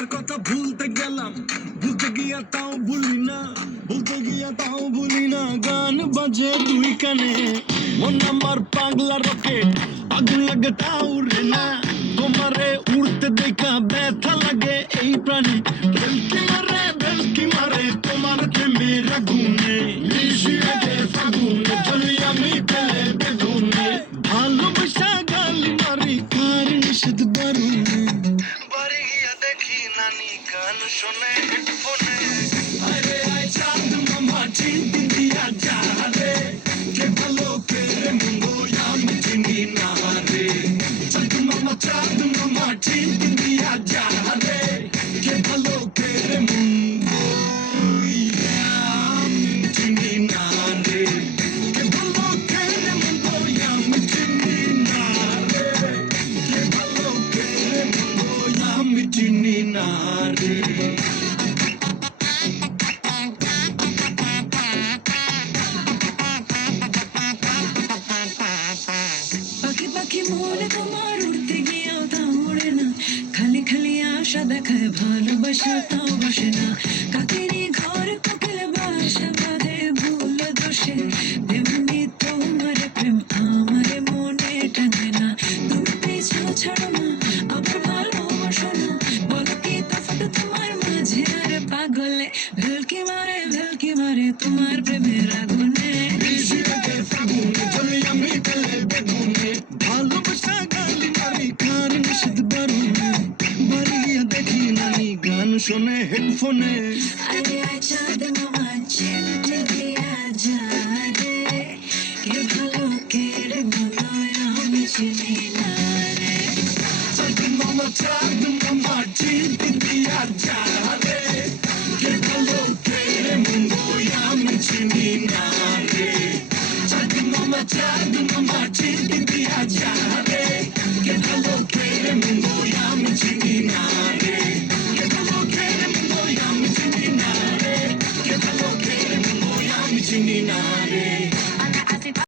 ছোটবেলার কথা ভুলতে গেলাম, ভুলতে গিয়া তাও ভুলি না, ভুলতে গিয়া তাও ভুলি না। গান বাজে দুই কানে, মন আমার পাগলা রকেট, আগুন লাগে তাও উড়ে না। তোমারে উড়তে দেখা ব্যথা লাগে এই প্রাণে, বেলকি মারে তোমার প্রেমের আগুনে। মিশি আগে ফাগুনে জ্বলি আমি পেলে বেগুনে, ভালোবাসা গালি মারি কার নিষেধ বারুনে। বাড়ি গিয়া দেখি নানি গান শোনে হেডফোনে। আরে আয় চাঁদ মামা চিনতে দিয়া যা রে, কে ভালো কে মন্দ আমি চিনি না রে। চাঁদ মামা চিনতে দিয়া যা রে, কে ভালো কে মন্দ আমি চিনি না রে। কে ভালো কে মন্দ আমি চিনি না রে, কে ভালো কে মন্দ আমি চিনি না রে। পাখি পাখি মনে তোমার উড়তে গিয়েও তা ওড়ে না, খালি খালি আশা দেখায় ভালোবাসা তাও বসে না। কাকেরই ঘর কোকিল বাসা বাঁধে ভুল দোষে, তেমনি তোমার প্রেম আমার মনে টানে না। তুমি পিছু ছাড়ো না, আবার ভালোবাসো না, বলো কি তফাৎ তোমার মাঝে আর পাগলে। ভেলকি মারে তোমার প্রেমের আগুনে। ভালোবাসা গালি মারি কার নিষেধ বারুনে। বাড়ি গিয়া দেখি নানি গান শোনে হেডফোনে। আরে আয় চাঁদ মামা চিনতে দিয়া যা রে, কে ভালো কে মন্দ আমি চিনি না রে। চাঁদ মামা চিনতে দিয়া যা রে, কে ভালো কে মন্দ আমি চিনি না রে। চাঁদ মামা চিনতে দিয়া যা রে, কে ভালো কে মন্দ আমি